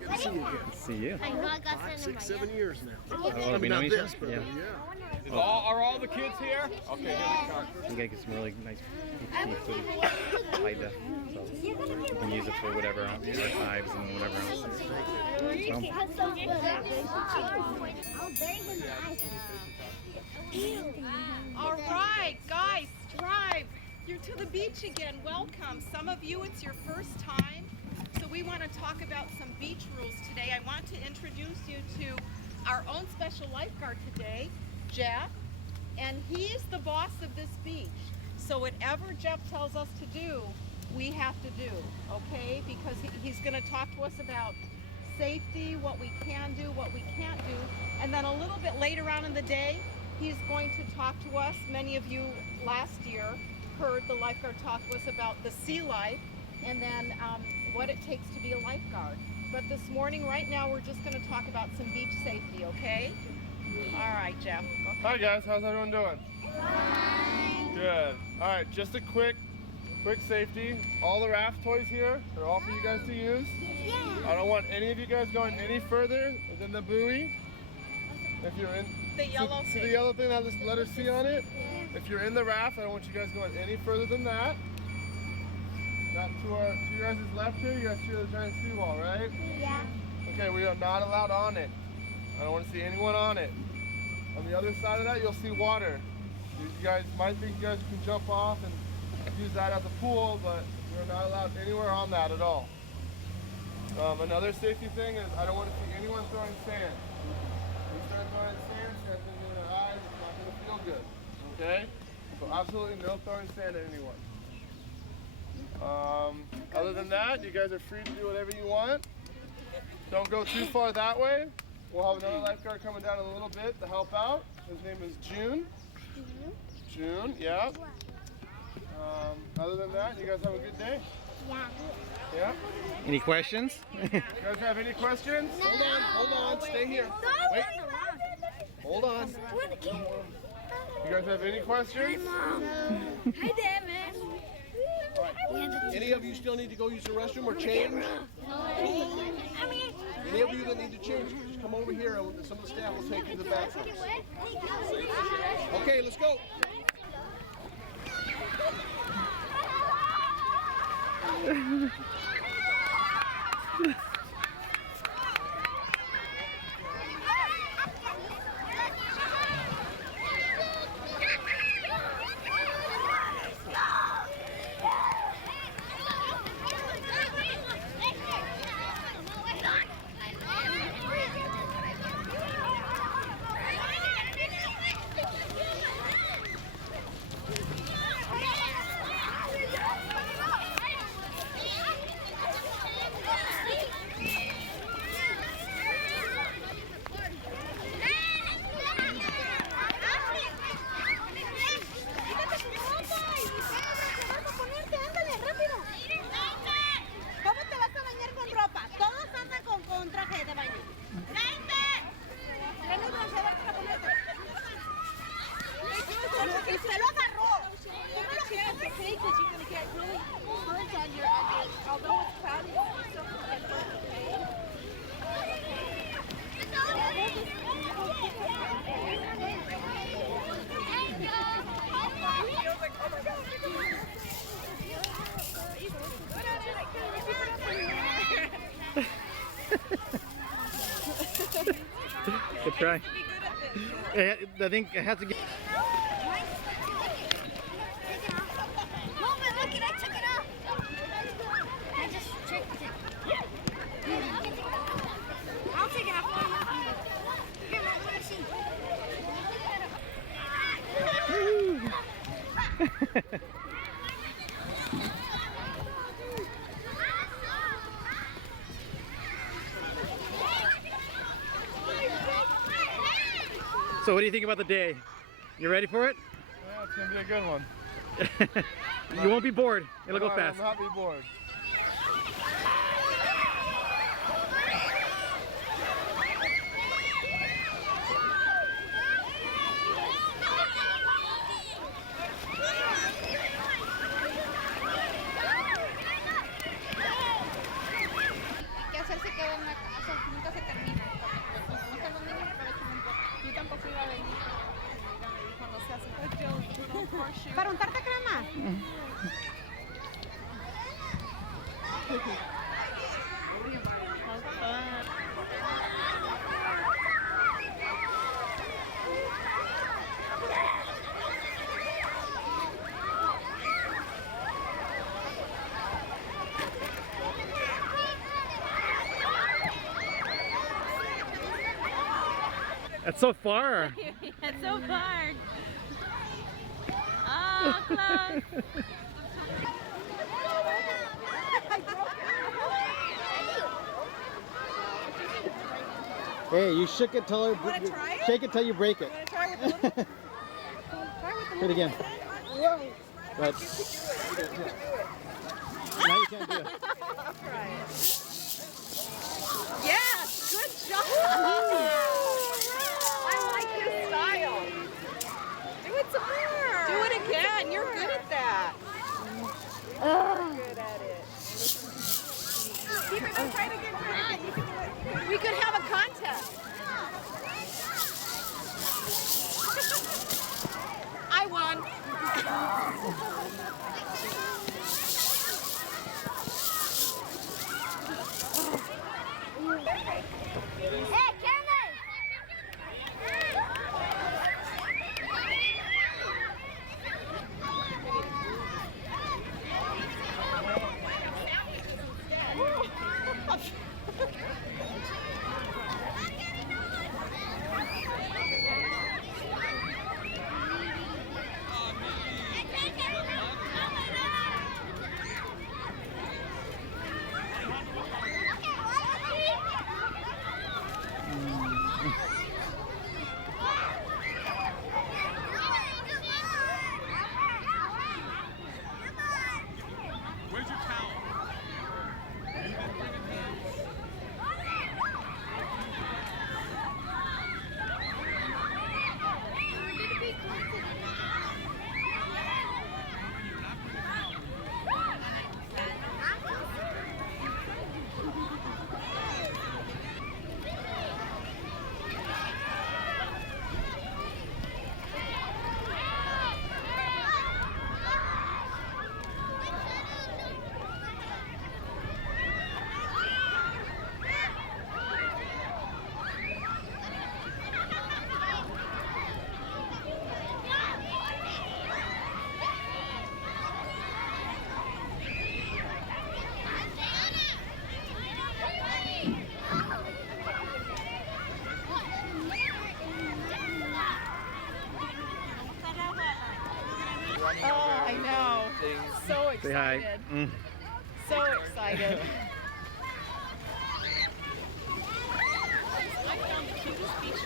Good to see you again. See you. 5, 6, 7 years now. Oh, we know each other? Yeah. Are all the kids here? Okay, here they come. We gotta get some really nice HD footage, high def, so we can use it for whatever archives and whatever else. All right, guys, Strive, you're to the beach again. Welcome. Some of you, it's your first time, so we want to talk about some beach rules today. I want to introduce you to our own special lifeguard today, Jeff, and he's the boss of this beach. So whatever Jeff tells us to do, we have to do, okay? Because he's going to talk to us about safety, what we can do, what we can't do, and then a little bit later on in the day, he's going to talk to us. Many of you last year heard the lifeguard talk to us about the sea life and then what it takes to be a lifeguard. But this morning, right now, we're just going to talk about some beach safety, okay? All right, Jeff. Okay. Hi guys, how's everyone doing? Fine. Good. All right, just a quick safety. All the raft toys here are all for you guys to use. Yeah. I don't want any of you guys going any further than the buoy. If you're in The yellow see the yellow thing that has this letter C on it? If you're in the raft, I don't want you guys going any further than that. Not to your guys' left here, you guys see the giant seawall, right? Yeah. Okay, we are not allowed on it. I don't want to see anyone on it. On the other side of that, you'll see water. You guys might think you guys can jump off and use that as a pool, but you're not allowed anywhere on that at all. Another safety thing is I don't want to see anyone throwing sand. When you start throwing sand, sand's going to get in their eyes, it's not going to feel good. Okay? So absolutely no throwing sand at anyone. Other than that, you guys are free to do whatever you want. Don't go too far that way. We'll have another lifeguard coming down in a little bit to help out. His name is June. June, yeah. Other than that, you guys have a good day? Yeah. Yeah? Any questions? You guys have any questions? Hold on, stay here. Wait. Hold on. You guys have any questions? Hi, David. Any of you still need to go use the restroom or change? Any of you that need to change, just come over here and some of the staff will take you to the bathroom. Okay, let's go. Good try. I think it has to get. Mama, look it, I took it off. I just tricked it. I'll take it off for you. Here, Mom, let me see. So what do you think about the day? You ready for it? Yeah, it's gonna be a good one. You won't be bored. It'll go I fast. will not be bored. That's so far. It's so far. Oh, close. Hey, you shook it till Wanna try it? shake it till you break it. Try with the little. Do it again. But now you can't do it. Yes, good job. I like this style. Do it some more. Do it again. You're good at that. Good at it. Keep it up. Try it again. Try it again. You can do it. We could have a contest. I won. Hey, Kevin! Where's your towel? Oh, I know. So Say hi. excited. So excited. I found the cutest beach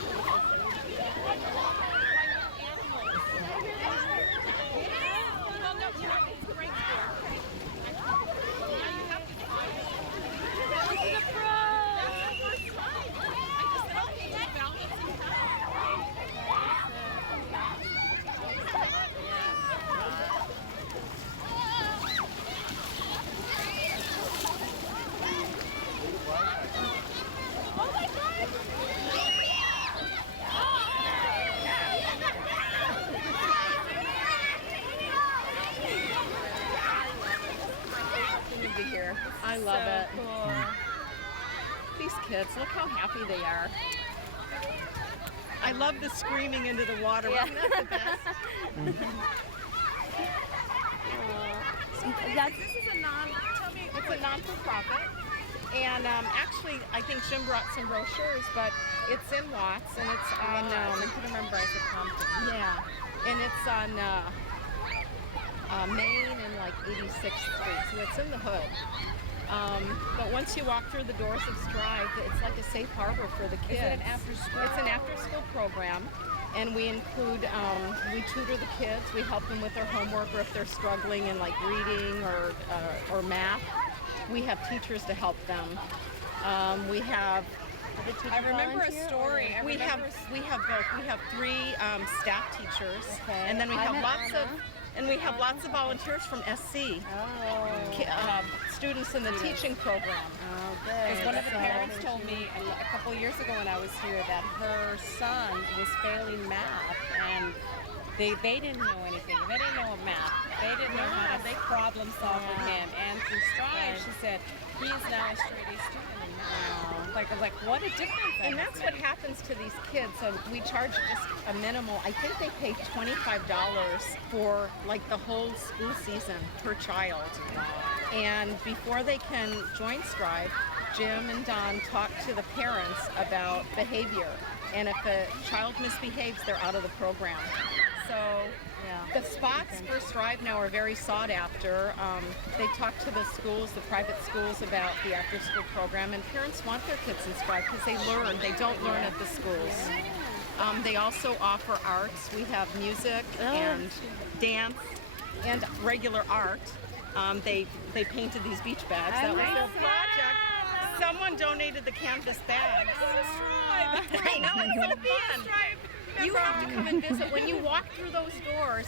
here. I love it. Cool. These kids, look how happy they are. I love the screaming into the water. Yeah. Isn't that the best? This is a it's a non-for-profit. And actually, I think Jim brought some brochures, but it's in Watts, and it's on, I couldn't remember, I said Compton. Yeah, and it's on Main and like 86th Street, so it's in the hood. But once you walk through the doors of Strive, it's like a safe harbor for the kids. Is it an after-school? It's an after-school program, and we include, we tutor the kids, we help them with their homework, or if they're struggling in like reading or math. We have teachers to help them. We have. I remember a story. We have both. We have 3 staff teachers, and then we have lots of volunteers from SC. Students in the teaching program. Because one of the parents told me a couple of years ago when I was here that her son was failing math, and they didn't know anything. They didn't know math. They didn't know how to problem solve with him. And through Strive, she said he is now a straight A student in math. Like, I was like, what a difference. And that's what happens to these kids. So we charge just a minimal. I think they pay $25 for like the whole school season per child. And before they can join Strive, Jim and Don talk to the parents about behavior. And if a child misbehaves, they're out of the program. So the spots for Strive now are very sought after. They talk to the schools, the private schools, about the after-school program, and parents want their kids in Strive because they learn. They don't learn at the schools. They also offer arts. We have music and dance and regular art. They painted these beach bags. That was their project. Someone donated the canvas bags. I know, it's so fun. You have to come and visit. When you walk through those doors,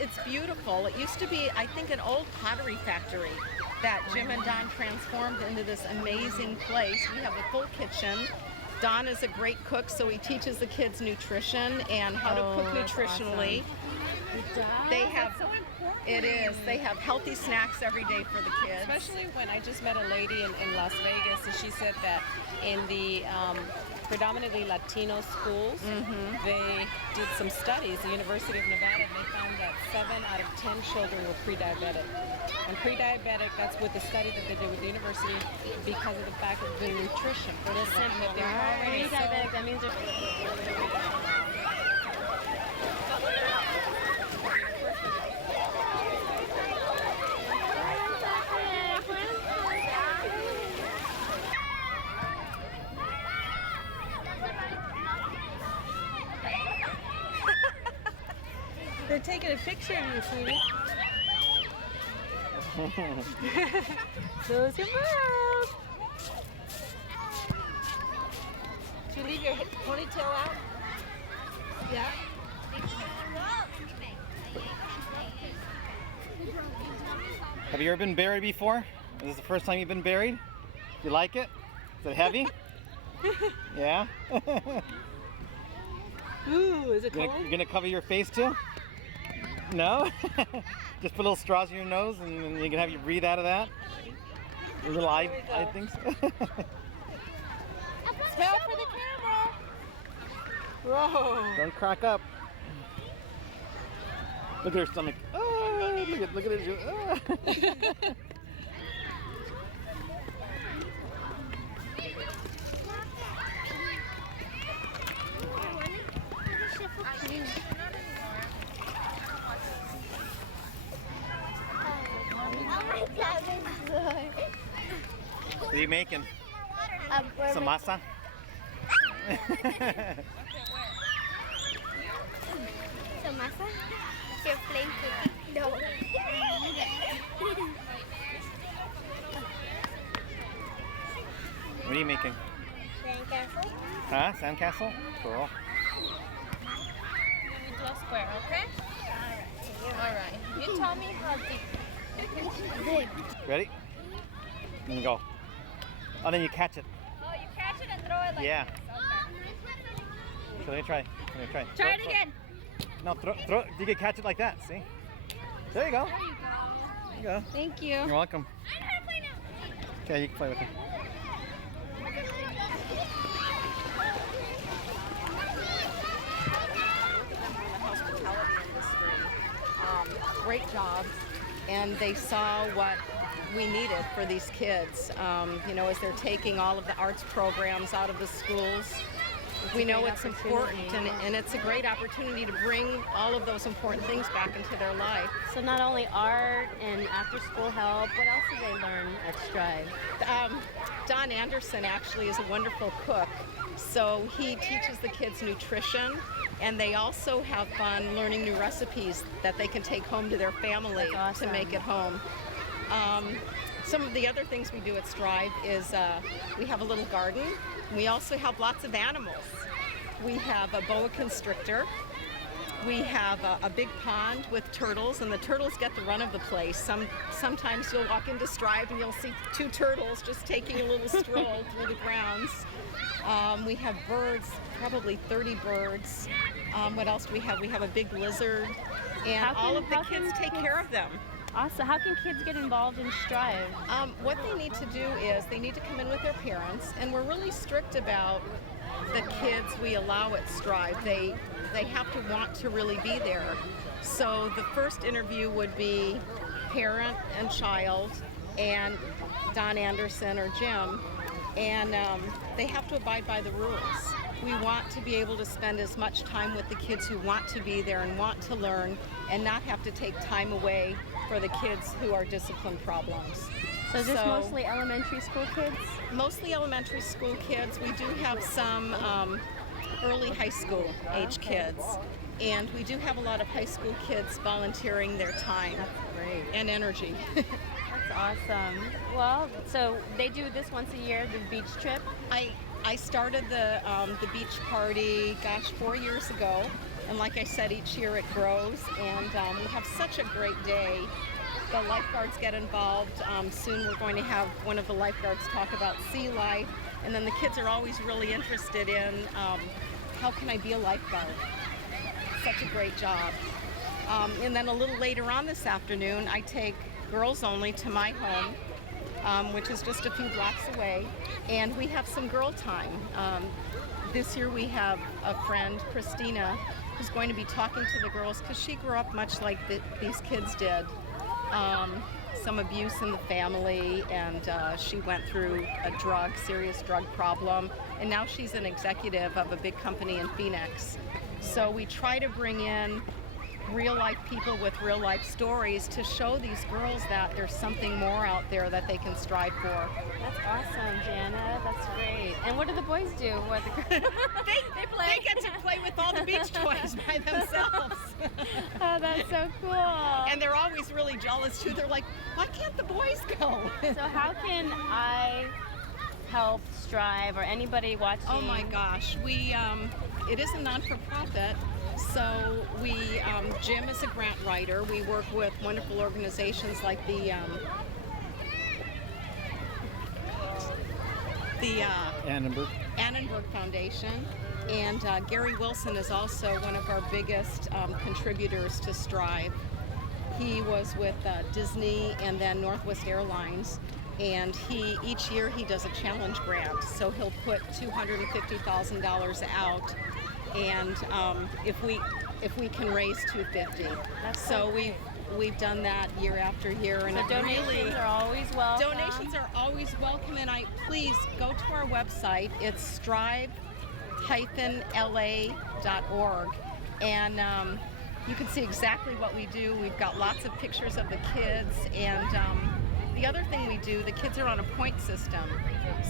it's beautiful. It used to be, I think, an old pottery factory that Jim and Don transformed into this amazing place. We have a full kitchen. Don is a great cook, so he teaches the kids nutrition and how to cook nutritionally. They have, it is. They have healthy snacks every day for the kids. Especially when I just met a lady in Las Vegas, and she said that in the predominantly Latino schools, they did some studies, the University of Nevada, and they found that 7 out of 10 children were pre-diabetic. And pre-diabetic, that's with the study that they did with the university, because of the fact of the nutrition. It is simple. Pre-diabetic, that means they're taking a picture of you, sweetie. Close your mouth. Did you leave your ponytail out? Yeah. Have you ever been buried before? Is this the first time you've been buried? You like it? Is it heavy? Yeah? Ooh, is it cold? You're gonna cover your face too? No? Just put little straws in your nose and then you can have you breathe out of that? A little eye things? Smell for the camera. Whoa. Don't crack up. Look at her stomach. Oh, look at it. Oh. What are you making? Some masa? Some masa? Your plain cookie? No. What are you making? Sandcastle? Huh? Sandcastle? Cool. We do a square, okay? Alright. You tell me how deep. Deep. Ready? And go. Oh, then you catch it. Oh, you catch it and throw it like Yeah. this. Okay. So let me try. Try Throw it again. No, throw. You can catch it like that. See? There you go. There you go. There you go. Thank you. You're welcome. I know how to play now. Okay, you can play with it. Hospitality industry. Great jobs, and they saw what we needed for these kids. You know, as they're taking all of the arts programs out of the schools, we know it's important, and it's a great opportunity to bring all of those important things back into their life. So not only art and after-school help, what else do they learn at Strive? Don Anderson actually is a wonderful cook, so he teaches the kids nutrition, and they also have fun learning new recipes that they can take home to their family to make at home. Some of the other things we do at Strive is we have a little garden. We also have lots of animals. We have a boa constrictor. We have a big pond with turtles, and the turtles get the run of the place. Sometimes you'll walk into Strive and you'll see 2 turtles just taking a little stroll through the grounds. We have birds, probably 30 birds. What else do we have? We have a big lizard, and all of the kids take care of them. Awesome. How can kids get involved in Strive? What they need to do is they need to come in with their parents, and we're really strict about the kids we allow at Strive. They have to want to really be there. So the first interview would be parent and child, and Don Anderson or Jim, and they have to abide by the rules. We want to be able to spend as much time with the kids who want to be there and want to learn, and not have to take time away for the kids who are discipline problems. So is this mostly elementary school kids? Mostly elementary school kids. We do have some early high school age kids, and we do have a lot of high school kids volunteering their time and energy. That's awesome. Well, so they do this once a year, the beach trip? I started the beach party, 4 years ago, and like I said, each year it grows, and we have such a great day. The lifeguards get involved. Soon we're going to have one of the lifeguards talk about sea life, and then the kids are always really interested in how can I be a lifeguard? Such a great job. And then a little later on this afternoon, I take girls only to my home, which is just a few blocks away, and we have some girl time. This year we have a friend, Christina, who's going to be talking to the girls because she grew up much like these kids did. Some abuse in the family, and she went through a serious drug problem, and now she's an executive of a big company in Phoenix. So we try to bring in real life people with real life stories to show these girls that there's something more out there that they can strive for. That's awesome, Jana. That's great. And what do the boys do? They play. They get to play with all the beach toys by themselves. Oh, that's so cool. And they're always really jealous too. They're like, why can't the boys go? So how can I help Strive or anybody watching? Oh my gosh, it is a non-for-profit. So Jim is a grant writer. We work with wonderful organizations like the Annenberg Foundation, and Gary Wilson is also one of our biggest contributors to Strive. He was with Disney and then Northwest Airlines, and each year he does a challenge grant. So he'll put $250,000 out. And if we can raise $250, so we've done that year after year, and so donations are always welcome. Donations are always welcome, and please go to our website. It's strive-la.org, and you can see exactly what we do. We've got lots of pictures of the kids, and the other thing we do, the kids are on a point system.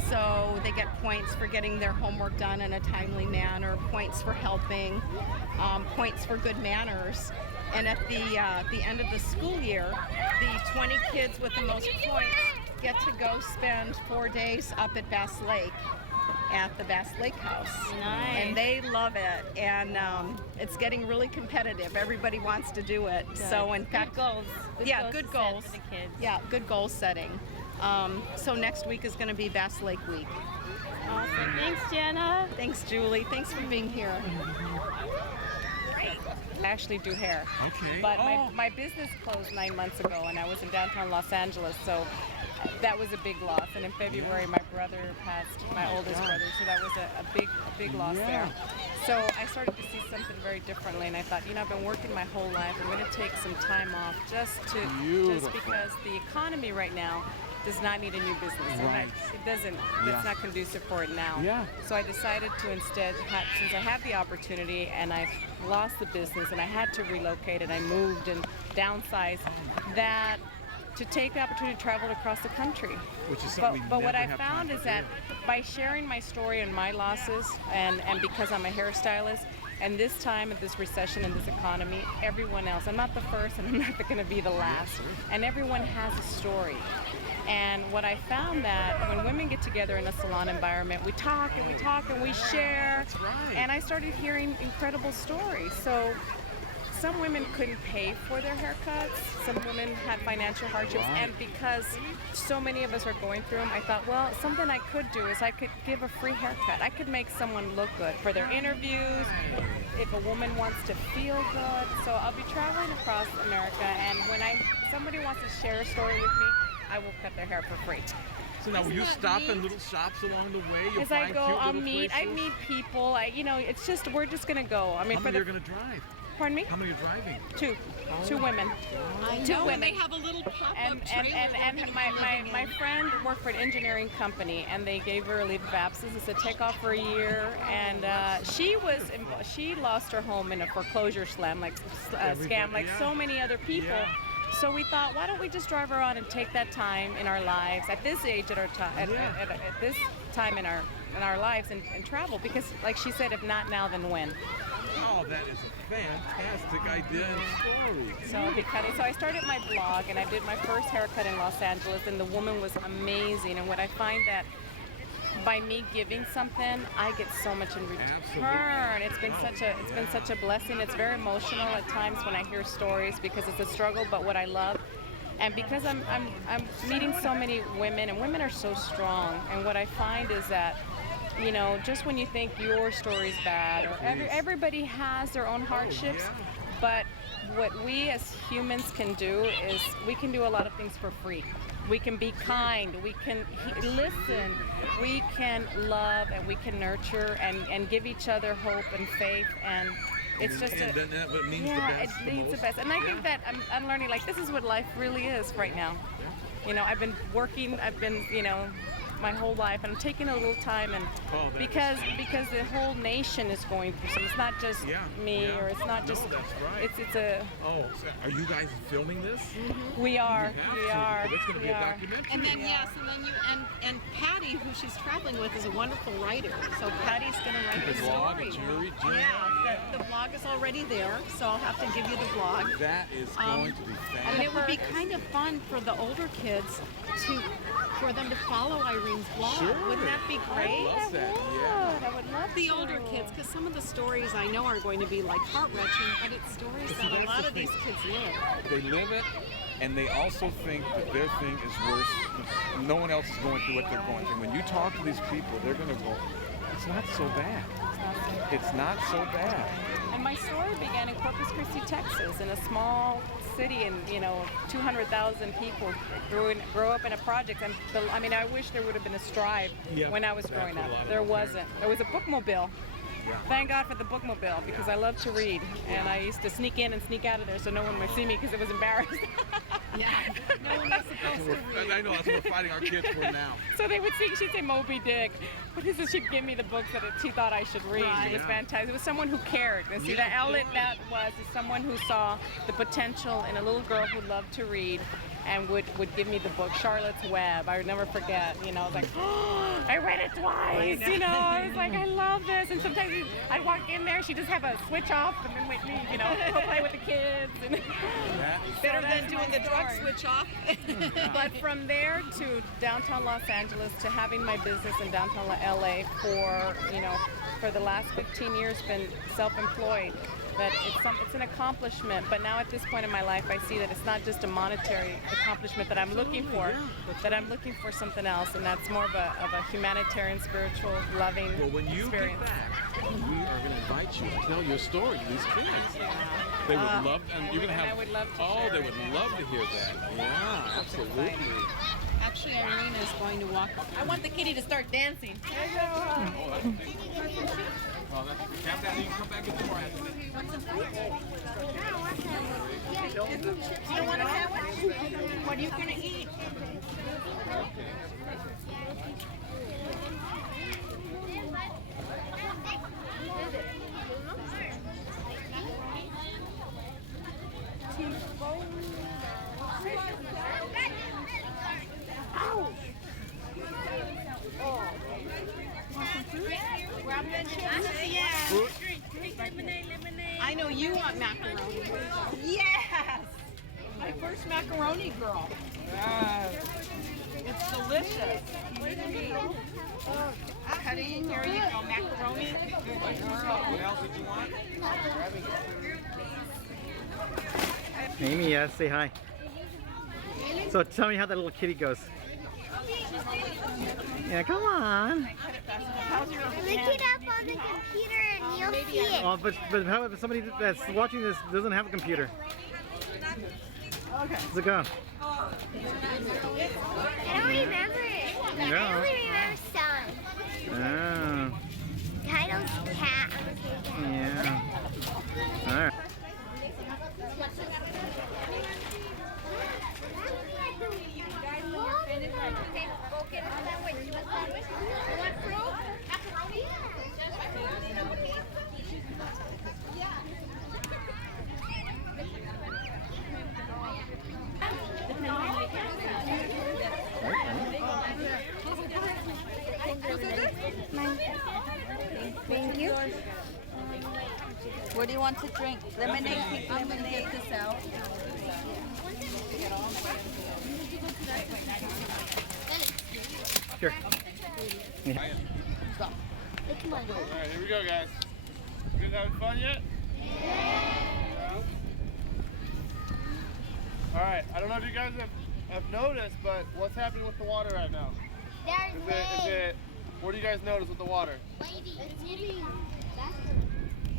So they get points for getting their homework done in a timely manner, points for helping, points for good manners. And at the end of the school year, the 20 kids with the most points get to go spend 4 days up at Bass Lake, at the Bass Lake House. Nice. And they love it. And it's getting really competitive. Everybody wants to do it. Good. So in fact, good goals. Good goals. For the kids. Yeah, good goal setting. So next week is going to be Bass Lake Week. Awesome. Thanks, Jana. Thanks, Julie. Thanks for being here. I actually do hair. Okay. But my business closed 9 months ago, and I was in downtown Los Angeles, so that was a big loss. And in February, my brother passed, my oldest brother, so that was a big loss there. So I started to see something very differently, and I thought, I've been working my whole life. I'm going to take some time off just because the economy right now does not need a new business. Right. It doesn't. It's not conducive for it now. Yeah. So I decided to instead, since I have the opportunity and I've lost the business and I had to relocate and I moved and downsized, that to take the opportunity to travel across the country. Which is something But what I have found time is to that do. by sharing my story and my losses, and because I'm a hairstylist, and this time of this recession and this economy, everyone else, I'm not the first and I'm not going to be the last, and everyone has a story. And what I found that when women get together in a salon environment, we talk and we share. That's right. And I started hearing incredible stories. So some women couldn't pay for their haircuts. Some women had financial hardships, and because so many of us are going through them, I thought, well, something I could do is I could give a free haircut. I could make someone look good for their interviews, if a woman wants to feel good. So I'll be traveling across America, and when somebody wants to share a story with me, I will cut their hair for free. So now, will you stop in little shops along the way? You'll As I find go, cute I little meet places? people. It's just we're just gonna go. I mean, How many are going to drive? Pardon me? How many are driving? Two women. Two women. They have a little pop-up And trailer. my friend worked for an engineering company, and they gave her a leave of absence. It said take off for a year, and she lost her home in a foreclosure scam, like so many other people. Yeah. So we thought, why don't we just drive around and take that time in our lives at this age, at this time in our lives, and travel? Because, like she said, if not now, then when? Oh, that is a fantastic idea and story. So I started my blog, and I did my first haircut in Los Angeles, and the woman was amazing. And what I find that by me giving something, I get so much in return. It's been such a blessing. It's very emotional at times when I hear stories because it's a struggle, but what I love. And because I'm meeting so many women, and women are so strong, and what I find is that, you know, just when you think your story's bad, or everybody has their own hardships, but what we as humans can do is we can do a lot of things for free. We can be kind, we can listen, we can love, and we can nurture and give each other hope and faith, and it's just and then that means it means the best. And I think that I'm learning, like, this is what life really is right now. You know, I've been working, my whole life, and I'm taking a little time, and because the whole nation is going through something. It's not just me, or it's not just. That's right. It's a. Oh, so are you guys filming this? We are. It's going to be a documentary. And then and Patty, who she's traveling with, is a wonderful writer. So Patty's going to write the blog, story. Jury, The blog is already there, so I'll have to give you the blog. That is going to be fantastic. And it would be kind of fun for the older kids for them to follow Irene's blog. Sure. Wouldn't that be great? I love that. Yeah. I would love The older kids, because some of the stories I know are going to be like heart-wrenching, but it's stories that a lot of these kids live. They live it, and they also think that their thing is worse. No one else is going through what they're going through. When you talk to these people, they're going to go, it's not so bad. It's not so bad. And my story began in Corpus Christi, Texas, in a small city, and 200,000 people grew up in a project. And I wish there would have been a Strive when I was growing up. There wasn't. There was a bookmobile. Yeah. Thank God for the bookmobile, because I love to read, and I used to sneak in and sneak out of there so no one would see me because it was embarrassing. Yeah, no one was supposed to read. I know, that's what we're fighting our kids for now. So they would see, she'd say Moby Dick, but she'd give me the books that she thought I should read. It was fantastic. It was someone who cared. And see, the outlet that was is someone who saw the potential in a little girl who loved to read, and would give me the book, Charlotte's Web. I would never forget. I was like, oh, I read it twice. I was like, I love this. And sometimes I'd walk in there, she'd just have a switch off, and then with me, go play with the kids. And Better than doing the drug switch off. But from there to downtown Los Angeles, to having my business in downtown LA for the last 15 years, been self-employed. That it's an accomplishment, but now at this point in my life, I see that it's not just a monetary accomplishment that I'm looking for, that I'm looking for something else, and that's more of a humanitarian, spiritual, loving Well, when you experience. get back, we are going to invite you to tell your story to these kids. They would love, and you're going to have. I would love to Oh, share they it. would love to hear that. Yeah, absolutely. Actually, Irene is going to walk. I want the kitty to start dancing. Oh, that's tap that, and you can come back in tomorrow. You don't want to have one? What are you going to eat? I know you want macaroni. Yes! My first macaroni girl. It's delicious. Cutting, here you go, macaroni. What else did you want? Amy, yes, say hi. So tell me how that little kitty goes. Yeah, come on. Look it up on the computer and you'll see it. Oh, but how if somebody that's watching this doesn't have a computer? How's it go? I don't remember it. I only remember some. Oh, Title's cat. yeah. All right. Thank you. What do you want to drink? Lemonade, pink lemonade. Get this out. Sure. Alright, here we go, guys. You guys having fun yet? Yeah. Alright, I don't know if you guys have noticed, but what's happening with the water right now? What do you guys notice with the water?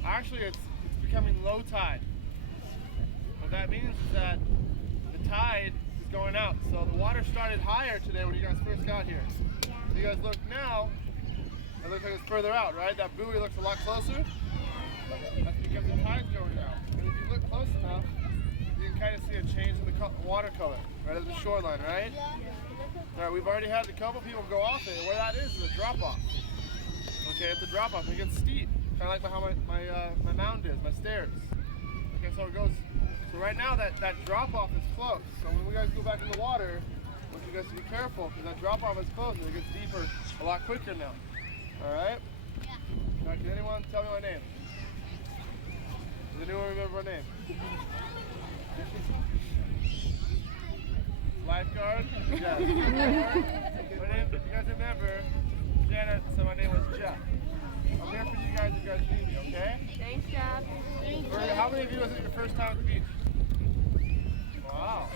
Actually, it's becoming low tide. What that means is that the tide is going out. So the water started higher today when you guys first got here. If you guys look now, it looks like it's further out, right? That buoy looks a lot closer. That's because the tide's going out. And if you look close enough, you can kind of see a change in the water color, right at the shoreline, right? Alright, we've already had a couple people go off it. Where that is a drop-off. Okay, at the drop-off, it gets steep. Kind of like how my mound is, my stairs. Okay, so it goes. So right now that drop-off is close. So when we guys go back in the water, I want you guys to be careful because that drop-off is close and it gets deeper a lot quicker now. All right? Yeah. Now, can anyone tell me my name? Does anyone remember my name? Lifeguard? Yes. My name, if you guys remember, Janet said my name was Jeff. I'm here for you guys if you guys need me, okay? Thanks, Jeff. How many of you was it your first time at the beach? Wow.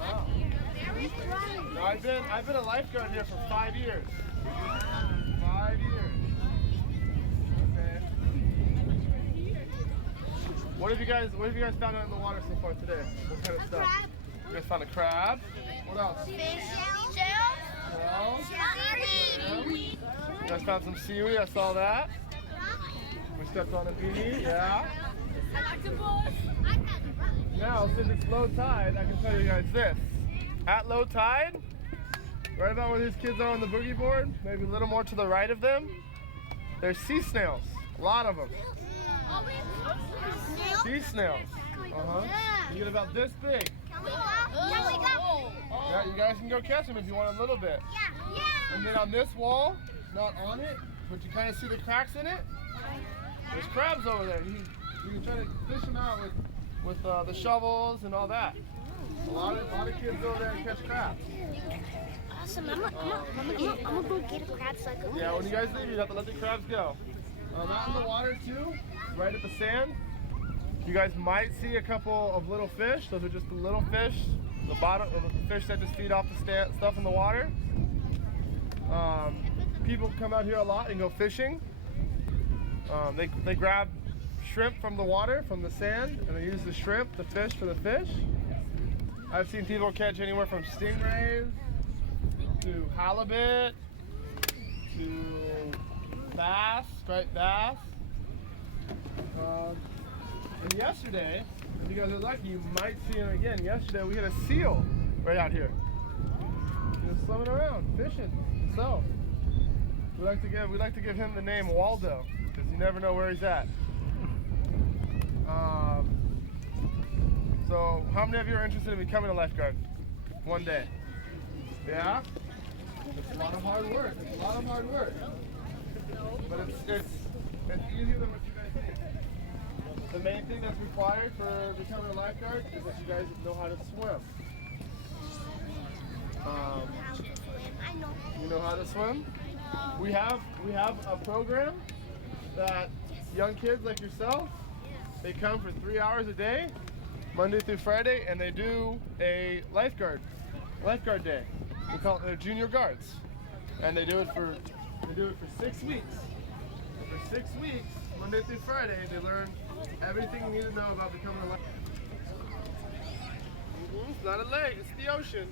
Wow. No, I've been a lifeguard here for 5 years. 5 years. Okay. What have you guys found out in the water so far today? What kind of stuff? Crab. You guys found a crab? What else? Fish. Shells? Seaweed. You guys found some seaweed, I saw that. We stepped on a bee, yeah. Now, since it's low tide, I can tell you guys this. At low tide, right about where these kids are on the boogie board, maybe a little more to the right of them, there's sea snails. A lot of them. Sea snails. You get about this big. Can we go? Yeah, you guys can go catch them if you want a little bit. Yeah. And then on this wall, not on it, but you kind of see the cracks in it. There's crabs over there. You can try to fish them out with the shovels and all that. A lot of kids over there catch crabs. Awesome. I'm gonna go get a crab so I can. Yeah, when you guys leave, you have to let the crabs go. Out in the water too, right at the sand. You guys might see a couple of little fish. Those are just the little fish, the bottom of the fish that just feed off the stuff in the water. People come out here a lot and go fishing. They grab shrimp from the water, from the sand, and they use the shrimp, the fish, for the fish. I've seen people catch anywhere from stingrays to halibut to bass, striped bass. And yesterday, if you guys are lucky, you might see him again. Yesterday we had a seal right out here. He was swimming around, fishing. So we like to give him the name Waldo, because you never know where he's at. So how many of you are interested in becoming a lifeguard one day? Yeah? It's a lot of hard work. It's a lot of hard work. But it's easier than what you guys think. The main thing that's required for becoming a lifeguard is that you guys know how to swim. You know how to swim? We have a program that young kids like yourself They come for 3 hours a day, Monday through Friday, and they do a lifeguard day. We call it their junior guards, and they do it for 6 weeks. For 6 weeks, Monday through Friday, they learn everything you need to know about becoming a lifeguard. It's not a lake, it's the ocean.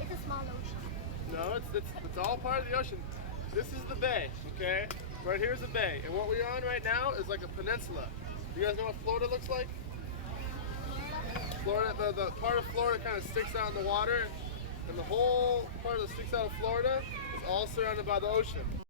It's a small ocean. No, it's all part of the ocean. This is the bay, okay? Right here's a bay, and what we're on right now is like a peninsula. You guys know what Florida looks like? Florida, the part of Florida kind of sticks out in the water, and the whole part that sticks out of Florida is all surrounded by the ocean.